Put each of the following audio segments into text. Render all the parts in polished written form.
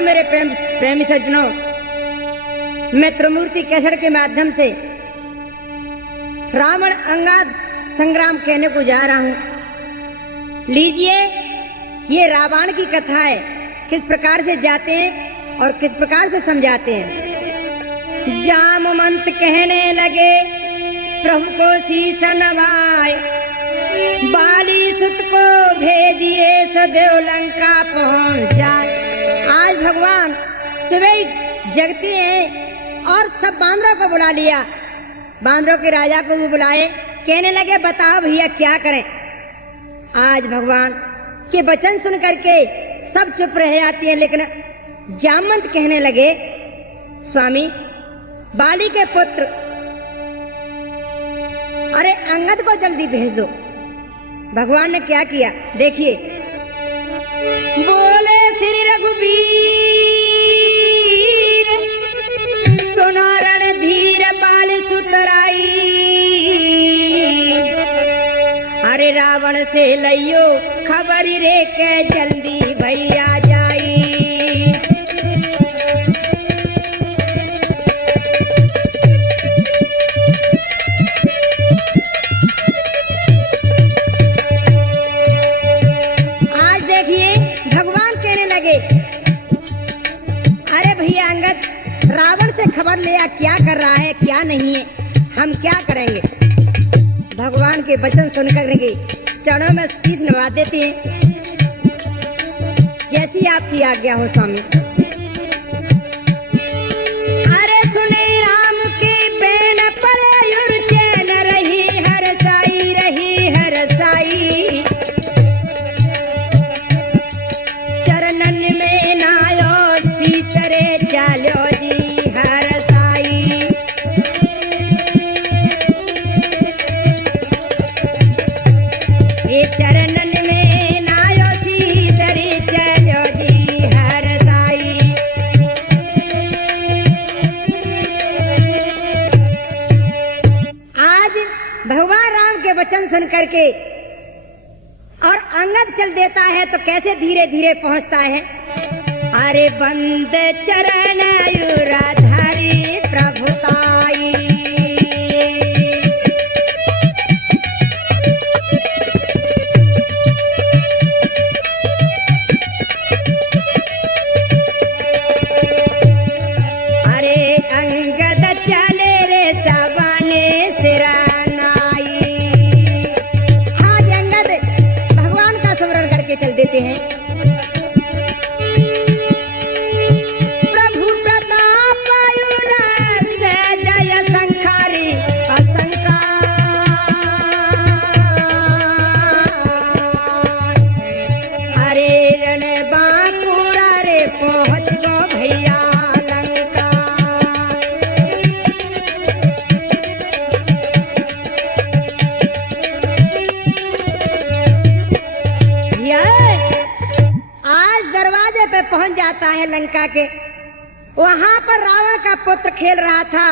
तो मेरे प्रेमी सज्जनों, मैं त्रिमूर्ति कैसेट के माध्यम से रावण अंगद संग्राम कहने को जा रहा हूं। लीजिए, ये रावण की कथा है, किस प्रकार से जाते हैं और किस प्रकार से समझाते हैं। जामवंत कहने लगे प्रभु को शीश नवाए, बाली सुत को भेजिए सदैव लंका पहुंच जाए। आज भगवान सुबह जगते हैं और सब बांदरों को बुला लिया, बांदरों के राजा को भी बुलाए, कहने लगे बताओ भैया क्या करें। आज भगवान के वचन सुन करके सब चुप रह जाती है, लेकिन जामवंत कहने लगे स्वामी बाली के पुत्र अरे अंगद को जल्दी भेज दो। भगवान ने क्या किया देखिए, बोले श्री रघुवीर सुनो रणधीर बाली सुतराई, अरे रावण से लइयो खबर रे के जल्दी भैया जाई। आज देखिए भगवान कहने लगे अरे भैया अंगद रावण से खबर लिया क्या कर रहा है क्या नहीं है, हम क्या करेंगे। भगवान के वचन सुनकर के चरणों में शीश नवा देते हैं, जैसी आपकी आज्ञा हो स्वामी। अरे सुने राम के बैन पर युर चैन रही हर साई, चरणन में नायो सीसरे चालो जी हर साई। चरणन में नायो सीसरे चालो जी हर साई। आज भगवान राम के वचन सुन करके और अंगद चल देता है तो कैसे धीरे धीरे पहुंचता है। अरे बंद चरण युराधारी प्रभुताई, अरे अंगद चले रे सबने सिरानाई। आज अंगद भगवान का स्मरण करके चल देते हैं। प्रभु प्रताप जय संखारी असंकार, अरे रण बांकुड़ा रे पहुंच गो भैया लंका। आज दरवाजे पे पहुंच जाता है लंका के, वहां पर रावण का पुत्र खेल रहा था।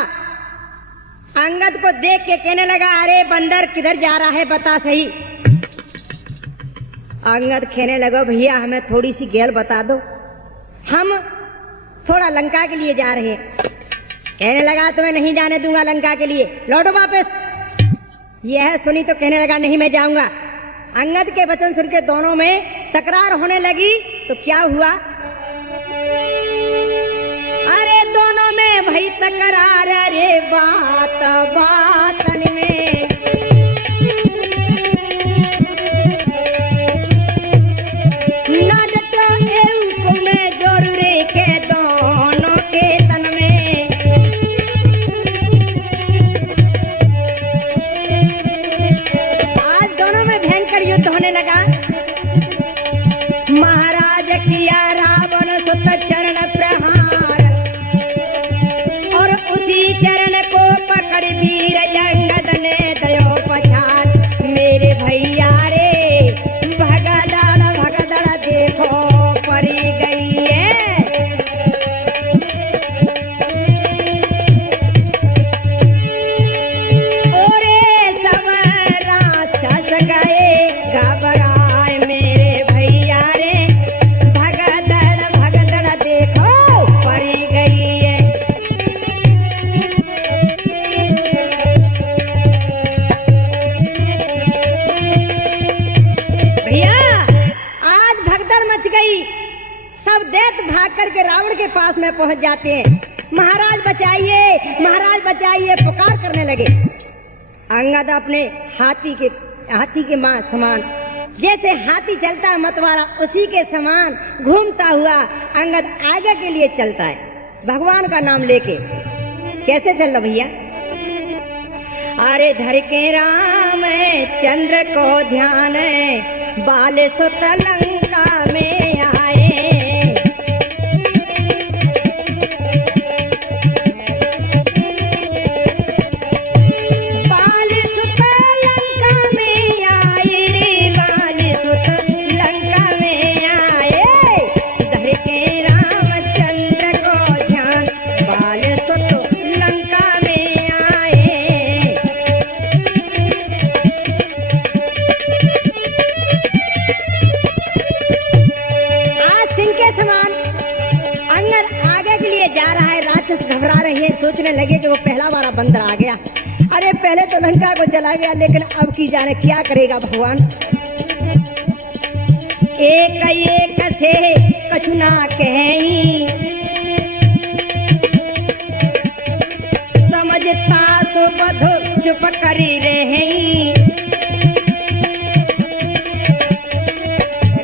अंगद को देख के कहने लगा अरे बंदर किधर जा रहा है बता सही। अंगद कहने लगा भैया हमें थोड़ी सी गैर बता दो, हम थोड़ा लंका के लिए जा रहे हैं। कहने लगा तुम्हें नहीं जाने दूंगा लंका के लिए, लौटो वापस। यह सुनी तो कहने लगा नहीं मैं जाऊंगा। अंगद के वचन सुन के दोनों में तकरार होने लगी तो क्या हुआ, अरे दोनों में भई तकरार रे बात बातन में। ना डटो एऊ में जोर रे के दोनों के तन में। आज दोनों में भयंकर युद्ध होने लगा। महाराज किया रावण सुत चरण प्रहार, और उसी चरण को पकड़ वीर अंगद ने दयो पछाड़। मेरे भैया रे भगदड़ देखो पड़ी गई है। ओरे सब राक्षस गए घबराए, मेरे भैया रे भगदड़ देखो पहुंच जाते हैं। महाराज बचाइए, महाराज बचाइए, पुकार करने लगे। अंगद अपने हाथी के मां समान, जैसे हाथी चलता है मतवाला, उसी के समान घूमता हुआ अंगद आगे के लिए चलता है, भगवान का नाम लेके। कैसे चल रहा भैया? अरे धर के राम चंद्र को ध्यान, बाल सुत लंका में आए। बाल सुत लंका में आए रे, बाल सुत लंका में आए। धर के राम चंद्र को ध्यान, बाल सुत लंका में आए। आज सिंह के समान अंगद आगे के लिए जा रहा है। राक्षस घबरा रही है, सोचने लगे कि वो पहला वाला बंदर आ गया। अरे पहले तो लंका को जला गया, लेकिन अब की जाने क्या करेगा भगवान। एक एक से कछु ना कहीं, समझता सो बधो चुप करी रही।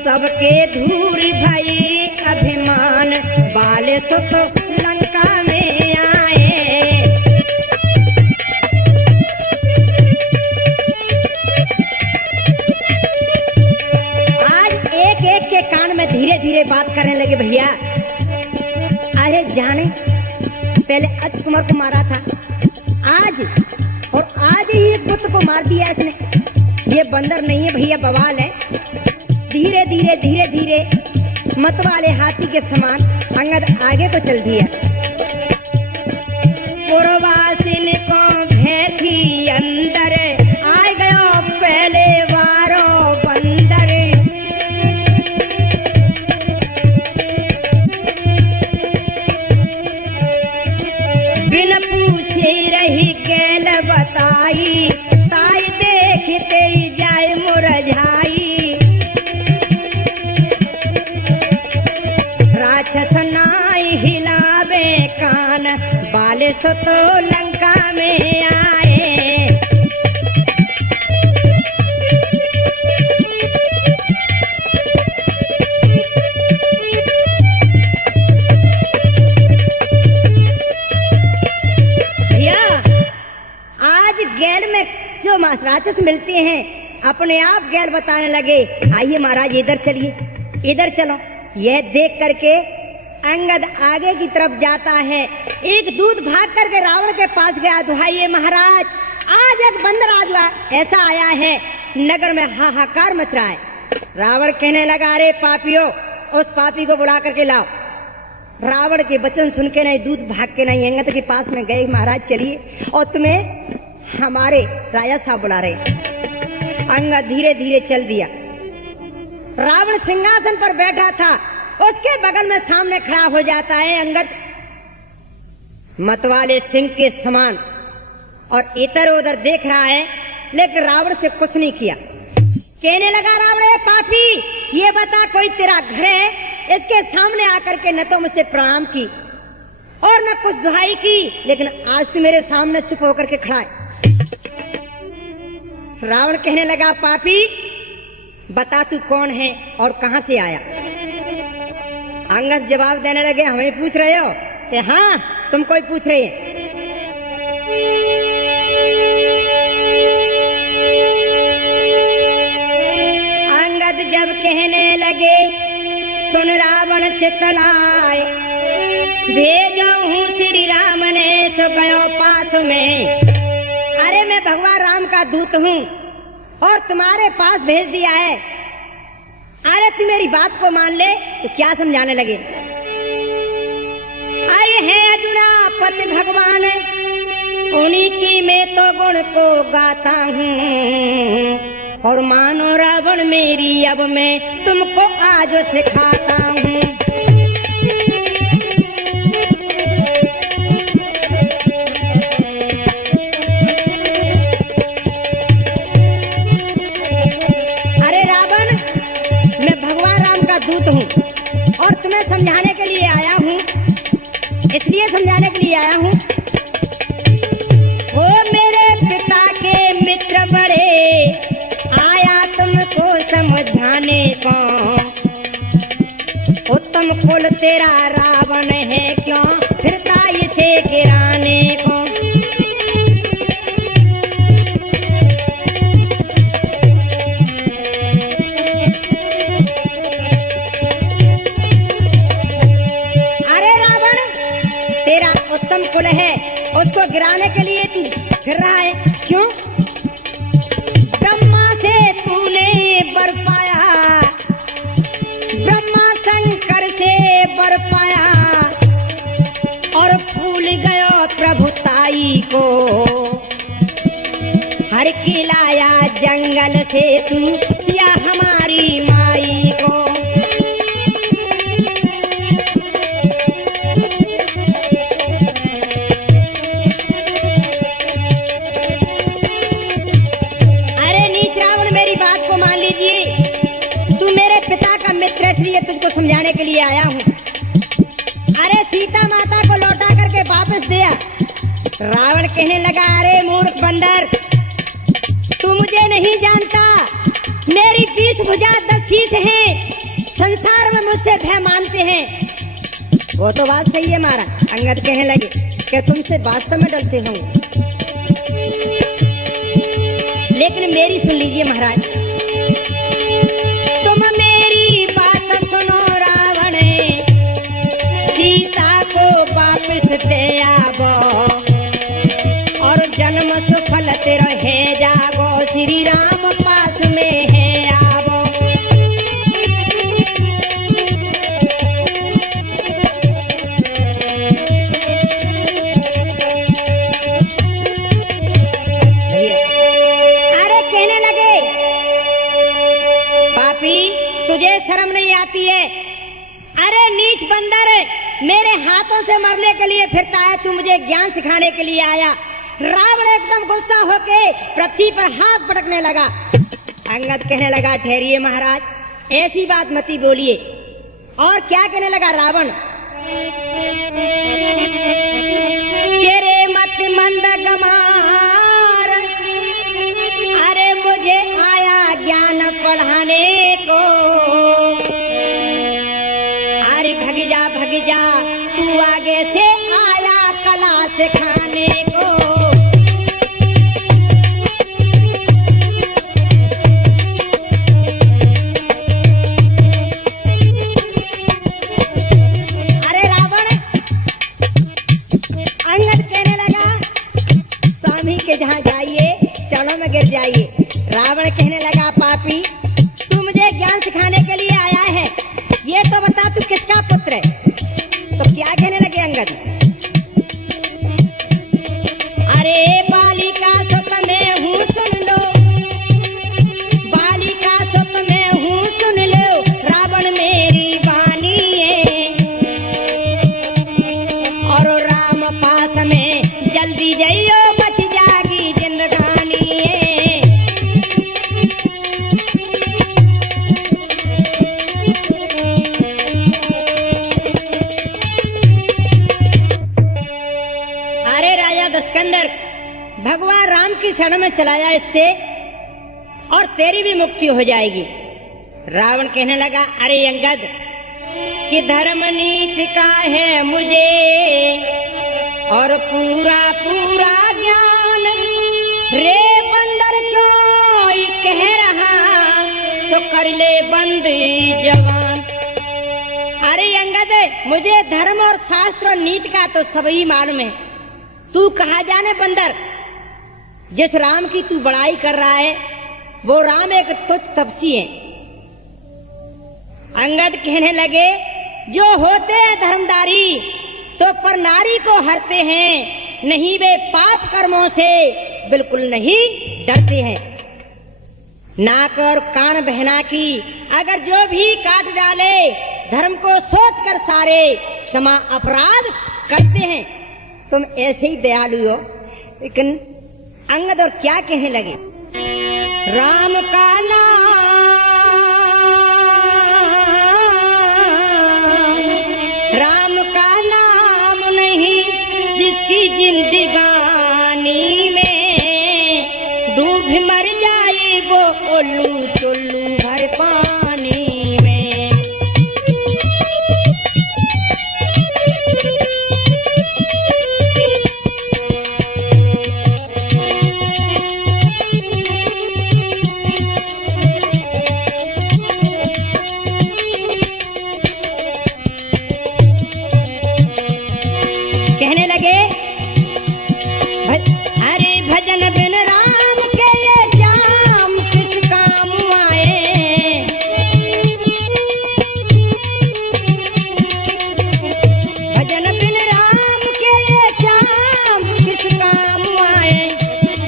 सबके धूर भई अभिमान, बाल सुत लंका में आए। आज एक एक के कान में धीरे धीरे बात करने लगे भैया। अरे जाने पहले अक्ष कुमार को मारा था, आज ही एक पुत्र को मार दिया इसने। ये बंदर नहीं है भैया, बवाल है। धीरे धीरे धीरे धीरे मतवाले हाथी के समान अंगद आगे को चल दिया। पुरवासिन को भय थी अंदर, आ गया पहले वारो बंदर। बिन पूछे रही कैल बताई, ताई देखते ही जाए मुरझाई। राक्षस नाई हिलावे कान, बाल सुत लंका में आए। भैया आज गैल में जो राक्षस मिलते हैं अपने आप गैल बताने लगे। आइए महाराज इधर चलिए, इधर चलो। यह देख करके अंगद आगे की तरफ जाता है। एक दूत भाग करके रावण के पास गया। दुहाइए महाराज, आज एक बंदर आज ऐसा आया है, नगर में हाहाकार मच रहा है। रावण कहने लगा, अरे पापियों, उस पापी को बुला करके लाओ। रावण के वचन सुन के नहीं, दूत भाग के नहीं, अंगद के पास में गए। महाराज चलिए, और तुम्हें हमारे राजा साहब बुला रहे। अंगद धीरे धीरे चल दिया। रावण सिंहासन पर बैठा था, उसके बगल में सामने खड़ा हो जाता है अंगद, मतवाले सिंह के समान, और इधर उधर देख रहा है, लेकिन रावण से कुछ नहीं किया। कहने लगा, रावण पापी, ये बता कोई तेरा घर है? इसके सामने आकर के न तो मुझसे प्रणाम की और न कुछ दुहाई की, लेकिन आज तू मेरे सामने चुप होकर के खड़ा है। रावण कहने लगा, पापी बता तू कौन है और कहां से आया? अंगद जवाब देने लगे, हमें पूछ रहे हो? कि हाँ, तुमको ही पूछ रहे हैं। अंगद जब कहने लगे, सुन रावण चितलाए, भेजो हूँ श्री राम ने सो गयो पास में। अरे मैं भगवान राम का दूत हूँ और तुम्हारे पास भेज दिया है। अरे तू मेरी बात को मान ले। तो क्या समझाने लगे? अरे है अर्जुना पति भगवान, उन्हीं की मैं तो गुण को गाता हूँ, और मानो रावण मेरी अब मैं तुमको आज सिखाता हूँ। दूत हूँ और तुम्हें समझाने के लिए आया हूँ इसलिए समझाने के लिए आया हूँ। ओ मेरे पिता के मित्र बड़े, आया तुमको समझाने को। उत्तम कुल तेरा रावण है, क्यों फिरता इसे गिराने को। कुल है, उसको गिराने के लिए तू फिर रहा है, क्यों? ब्रह्मा से तूने वर पाया, ब्रह्मा शंकर से वर पाया, और भूल गयो प्रभुताई को। हर खिलाया जंगल से तू सिया हमारी माई को। इसलिए तुझको समझाने के लिए आया हूँ। अरे सीता माता को लौटा करके वापस दिया। रावण कहने लगा, अरे मूर्ख बंदर, तू मुझे नहीं जानता, मेरी 20 भुजा 10 शीश हैं, संसार में मुझसे भय मानते हैं। वो तो बात सही है महाराज। अंगद कहने लगे कि तुमसे वास्तव में डरते होंगे, लेकिन मेरी सुन लीजिए महाराज। तुम मेरी बात सुनो रावण, सीता को वापस दे आवो, और जन्म सुफल तेरा है जागो, श्री राम पास में है आवो। अरे कहने लगे, पापी तुझे शर्म नहीं आती है? अरे नीच बंदर, मेरे हाथों से मरने के लिए फिरता है, तू मुझे ज्ञान सिखाने के लिए आया। रावण एकदम गुस्सा होके पृथ्वी पर हाथ पटकने लगा। अंगद कहने लगा, ठहरिए महाराज, ऐसी बात मती बोलिए। और क्या कहने लगा रावण, तेरे मत मंद गमार, अरे मुझे आया ज्ञान पढ़ाने को। अरे भग जा तू आगे से आया कला सिखाने को। अरे रावण, अंगद कहने लगा, स्वामी के जहाँ जाइए चलो में गिर जाइए। रावण कहने लगा, पापी तू मुझे ज्ञान सिखाने के लिए आया है, ये तो बता तू किसका पुत्र है? तो क्या कहने लगे अंगद, अरे बालिका सुत में हूँ सुन लो, बालिका सुत में हूँ सुन लो, रावण मेरी वाणी है, और राम पास में जल्दी जाइयो, बच जागी जिंदगानी है। अरे राजा दशकंदर, भगवान राम की शरण में चला जा इससे, और तेरी भी मुक्ति हो जाएगी। रावण कहने लगा, अरे अंगद, कि धर्म नीति का है मुझे और पूरा पूरा ज्ञान, रे बंदर क्यों कह रहा, सो कर ले बंद जवान। अरे अंगद, मुझे धर्म और शास्त्र और नीति का तो सब ही मालूम है, तू कहा जाने बंदर, जिस राम की तू बड़ाई कर रहा है वो राम एक तुच्छ तपसी है। अंगद कहने लगे, जो होते हैं धर्मदारी तो पर नारी को हरते हैं, नहीं वे पाप कर्मों से बिल्कुल नहीं डरते हैं। नाक और कान बहना की अगर जो भी काट डाले, धर्म को सोच कर सारे क्षमा अपराध करते हैं। तुम ऐसे ही दयालु हो। लेकिन अंगद और क्या कहने लगे, राम का नाम, राम का नाम नहीं जिंदगानी में डूब मर जाए वो उल्लू चुल्लू भर पानी में। कहने लगे अरे भजन बिन राम के ये जाम किस काम आए। भजन बिन राम के ये जाम किस काम आए।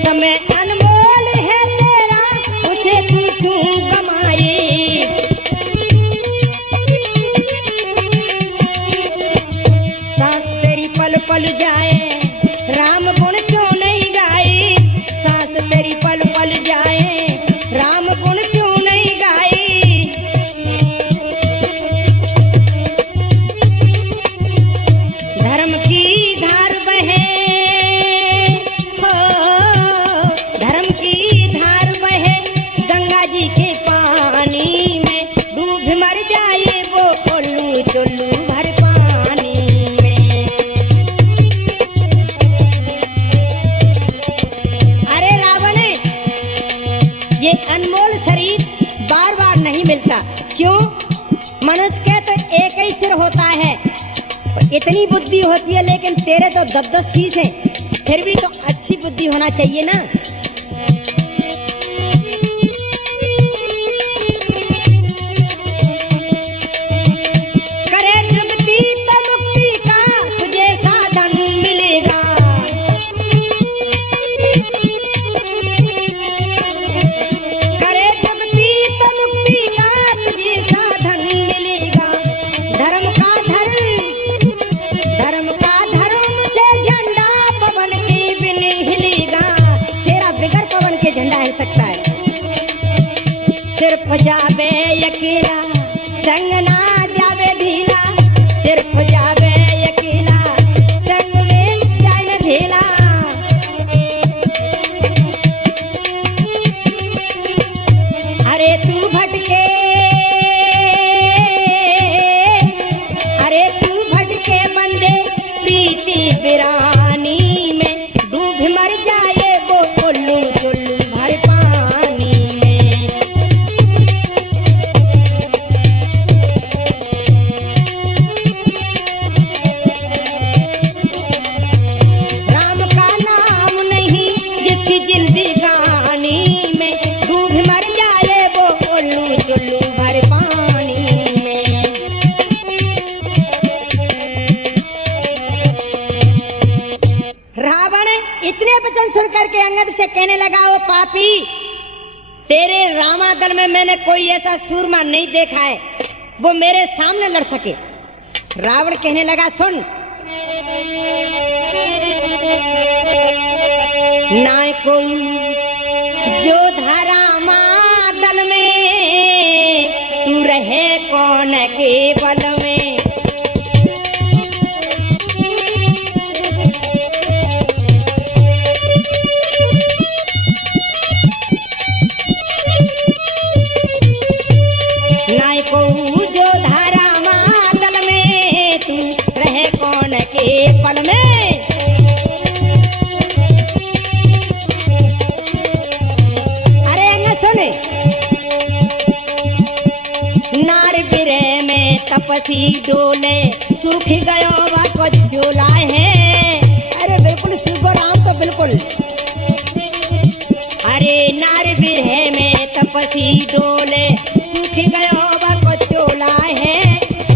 समय अनमोल है तेरा उसे तू क्यों कमाए। सांस तेरी पल पल जाए राम गुण क्यों नहीं गाए। सांस तेरी पल पल जाए राम गुण क्यों नहीं गाए। धर्म की धार बहे हो धर्म की धार बहे गंगा जी के पानी में डूब मर जाए वो उल्लू चुल्लू भर पानी में। अरे रावण ये अनमोल शरीर बार बार नहीं मिलता। क्यों? मनुष्य के तो एक ही सिर होता है, इतनी बुद्धि होती है, लेकिन तेरे तो 10-10 शीश हैं। फिर भी तो अच्छी बुद्धि होना चाहिए ना। करे तृप्ति तो मुक्ति का तुझे साधन मिलेगा। करे तृप्ति तो मुक्ति का तुझे साधन मिलेगा। धर्म का धर्म से झंडा पवन के बिन हिलेगा। तेरा बिगर पवन के झंडा हिल सकता है। सिर्फ जावे अकेला संग ना जावे ढीला। सिर्फ जावे अकेला संग में जाए न ढीला। अरे तू भटके बंदे प्रीति बिरानी में डूब मर जाए वो उल्लू चुल्लू भर पानी में। राम का नाम नहीं जिसकी जिंदगानी में डूब मर जाए वो उल्लू चुल्लू भर पानी में। रावण इतने वचन सुनकर के अंगद से कहने लगा ओ पापी, तेरे रामादल में मैंने कोई ऐसा सूरमा नहीं देखा है वो मेरे सामने लड़ सके। रावण कहने लगा सुन, ना कोई योधा रामादल में तू रहे कौन के बल में। नाय को जो धारा मादल में तू रहे कौन के पल में। अरे न सुने नार बिरे में तपसी डोले सूख गयो वा को झोला है। अरे बिल्कुल सूखो राम तो बिल्कुल। अरे नार बिरे में तपसी डोले सूख गयो वा को चोला है।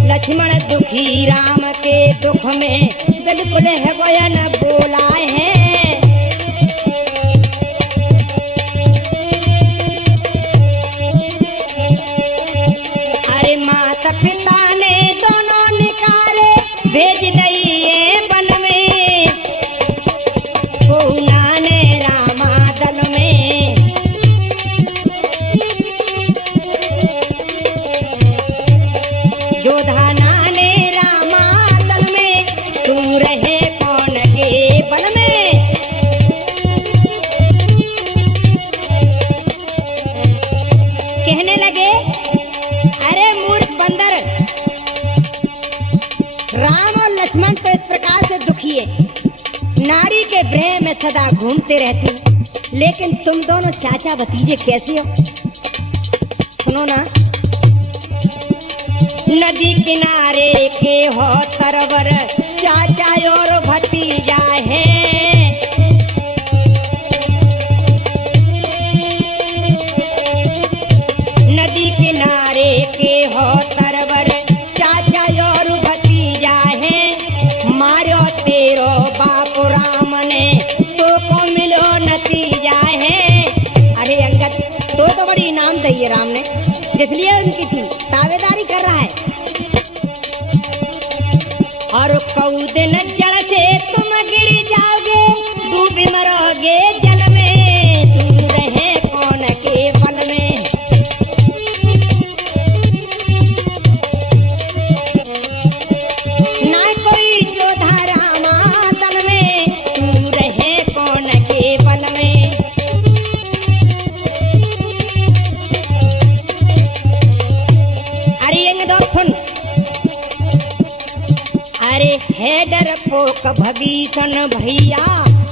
लक्ष्मण दुखी राम के दुख में बिल्कुल है बयान बोला है। अरे माता पिता ने दोनों निकाले भेज दिए वन में। पूना ने रामादल में जोधाना ने रामादल में तू रहे कौन के बल के ब्रह में सदा घूमते रहती हो, लेकिन तुम दोनों चाचा भतीजे कैसे हो? सुनो ना। नदी किनारे के हो तरवर, चाचा और भतीजा है। नदी किनारे के हो तरवर, चाचा और भतीजा है। मारो तेरो बाप राम ने, तो को मिलो नतीजा है। अरे अंगद, तो बड़ी इनाम दी राम ने, इसलिए उनकी तू तावेदारी कर रहा है। और कऊ दिन जल से तुम गिर जाओगे, डूबी मरोगे जल में। तुम रहे कौन के बल में। ना कोई जोधा रामा दल में, तुम रहे कौन के बल में। अरे ये दो सुन। अरे है डरपोक भीषण भैया,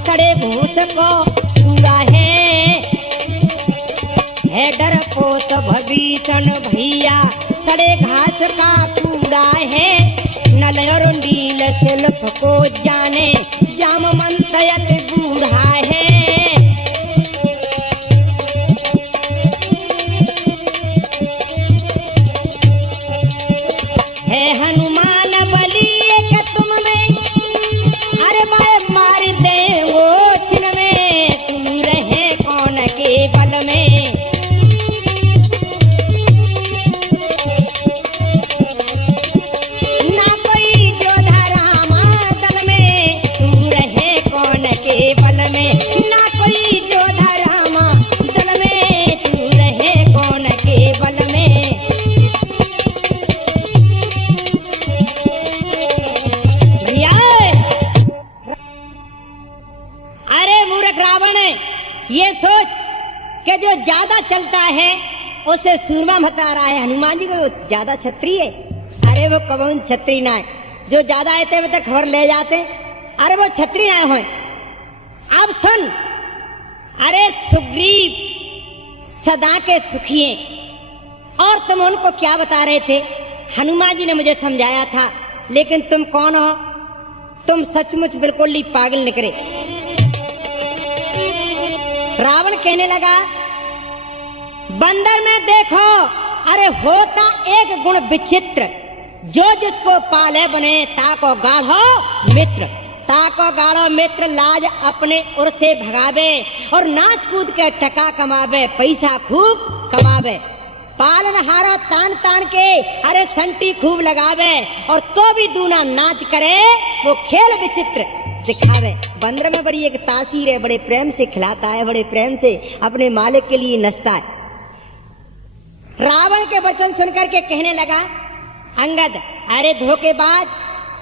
सड़े भूस को पूरा है। डरपोक भीषण भैया, सड़े घास का कूड़ा है। नल और नील सिल्फ को जाने, जाम मंतयत बूढ़ा है। हनुमान बली के तुम में, अरे बाय मार दे वो छिन में। तुम रहे कौन के बल में। ना कोई जोधा रामा दल में, तुम रहे कौन के बल में। ना कोई जोधा रामा दल में, तुम रहे कौन के बल में। ये सोच कि जो ज्यादा चलता है उसे सूरमा बता रहा है। हनुमान जी को ज्यादा छत्री है। अरे वो कौन छत्री ना है, जो ज्यादा आते वे तो खबर ले जाते। अरे वो छत्री ना हो। अब सुन। अरे सुग्रीव सदा के सुखी हैं। और तुम उनको क्या बता रहे थे? हनुमान जी ने मुझे समझाया था, लेकिन तुम कौन हो? तुम सचमुच बिल्कुल ही पागल निकले। रावण कहने लगा, बंदर में देखो, अरे होता एक गुण विचित्र। जो जिसको पाले बने, ताको गाढ़ो मित्र। ताको गाढ़ो मित्र, लाज अपने उर से भगावे। और नाच कूद के टका कमावे, पैसा खूब कमावे। पालन हारा तान तान के, अरे संटी खूब लगावे। और तो भी दूना नाच करे, वो खेल विचित्र दिखावे। बंदर में बड़ी एक तासीर है, बड़े प्रेम से खिलाता है, बड़े प्रेम से अपने मालिक के लिए नचता है। रावण के वचन सुनकर के कहने लगा, अंगद, अरे धोखेबाज,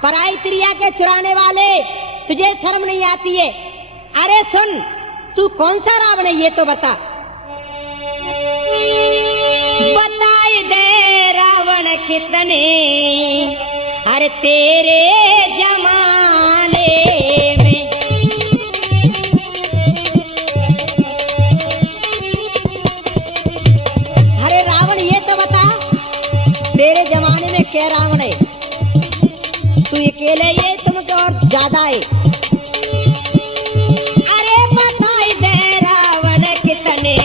पराई स्त्रियां के चुराने वाले, तुझे शर्म नहीं आती है? अरे सुन, तू कौन सा रावण है ये तो बता। बताई दे रावण कितने, अरे तेरे जमाने में। अरे रावण ये तो बता, तेरे जमाने में क्या रावण है? तू अकेले ये, तुम तो और ज्यादा है। अरे बताई दे रावण कितने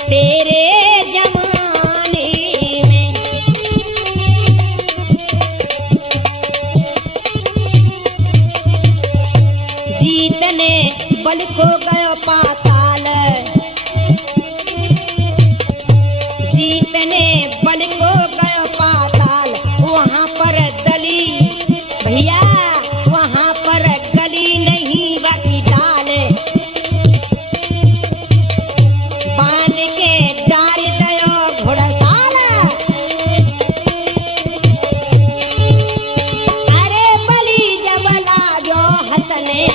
तेरे जमाने में। जीतने बल को गयो पाताल, जीतने बल को गयो पाताल। वहाँ पर दली भैया, वहाँ पर गली नहीं बाकी दाल। बांध के डार दयो घोड़साल। अरे बलि जब लागो हंसने,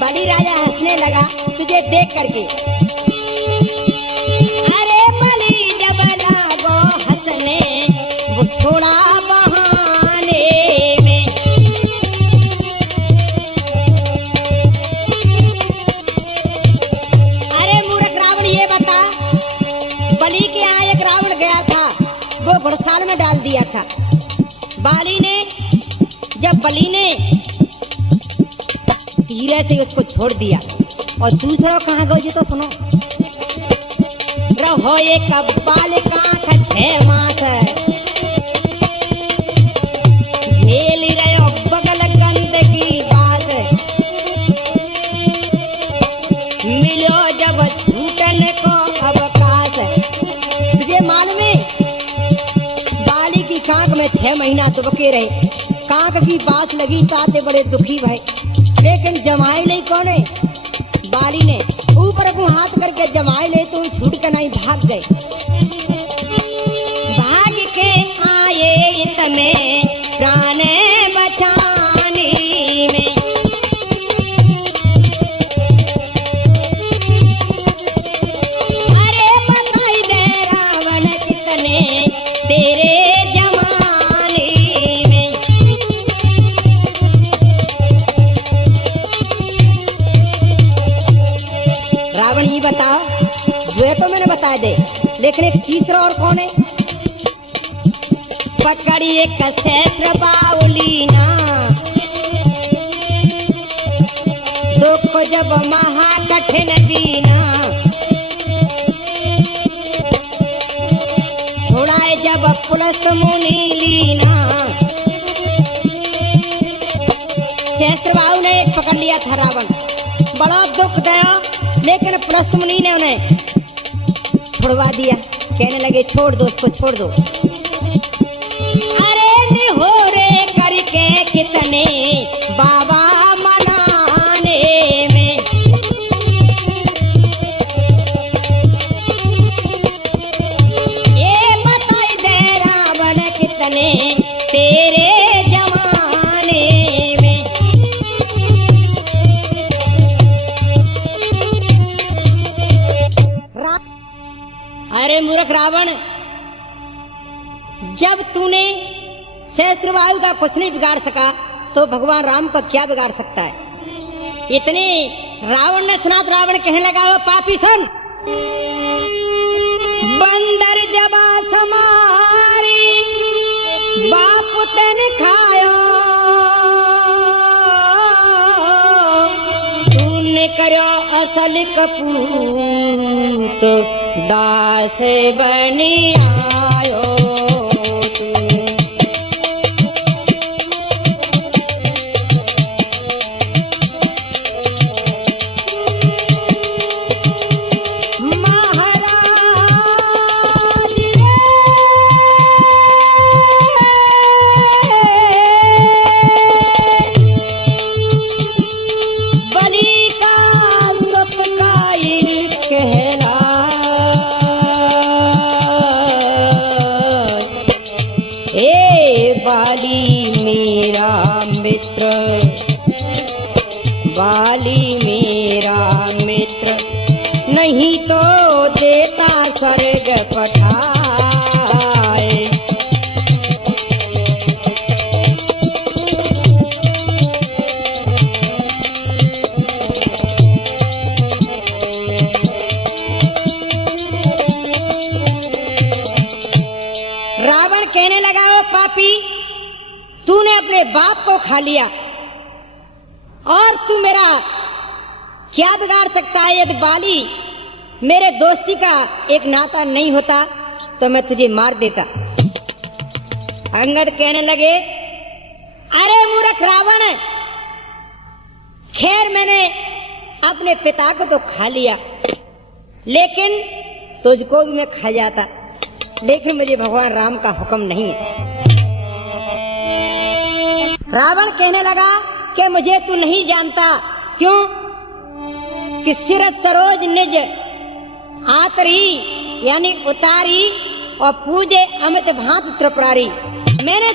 बलि राजा हंसने लगा तुझे देख करके। अरे बलि जब लागो हंसने, वो थोड़ा बहाने में। बलि ने धीरे से उसको छोड़ दिया। और दूसरा कहाँ गए तो सुनो, रहो ये कब्बाल कांख 6 मास झेल रहे बगल गंदगी बात, मिलो जब छूटने को अवकाश। तुझे मालूम है बाली की कांख में 6 महीना दुबके रहे, कांख की बात लगी ताते बड़े दुखी भय, लेकिन जमाई नहीं कौन है, बाली ने ऊपर को हाथ करके जमाई ले तो छूट कर नहीं भाग गए। भाग के आए इतने प्राण बचाने में, अरे बताई दे रावण कितने तेरे जमाने में। रावण ही बताओ, वे तो मैंने बता दे, लेकिन एक तीसरा और कौन है? पकड़ी एक सहस्त्र बाउलीना, दुख जब महा कठिन दीना, छोड़ाए जब पुलस्त मुनि लीना। सहस्त्र बाहु ने पकड़ लिया था रावण, बड़ा दुख दया, लेकिन पुलस्त मुनि ने उन्हें छुड़वा दिया। कहने लगे छोड़ दो उसको, छोड़ दो। अरे निहोरे करके कितने बाबा मनाने में, ये बताई दे रावण कितने तेरे जमाने में। अरे मूर्ख रावण, जब तूने सहस्त्रवायु का कुछ नहीं बिगाड़ सका तो भगवान राम का क्या बिगाड़ सकता है। इतने रावण ने सुना तो रावण कहने लगा, वो पापी सुन, बंदर जबा समारी बाप तन खायो, तूने करो असल कपूत दास बनी आयो। बाली मेरा मित्र, नहीं तो देता स्वर्ग पठाए। रावण कहने लगा, ओ पापी, तूने अपने बाप को खा लिया और तू मेरा क्या बिगाड़ सकता है। यदि बाली मेरे दोस्ती का एक नाता नहीं होता तो मैं तुझे मार देता। अंगद कहने लगे, अरे मूर्ख रावण, खैर मैंने अपने पिता को तो खा लिया, लेकिन तुझको भी मैं खा जाता, लेकिन मुझे भगवान राम का हुक्म नहीं है। रावण कहने लगा कि मुझे तू नहीं जानता, क्यों कि सिरत सरोज निज आतरी यानी उतारी और पूजे अमित भांत त्रिपुरारी। मैंने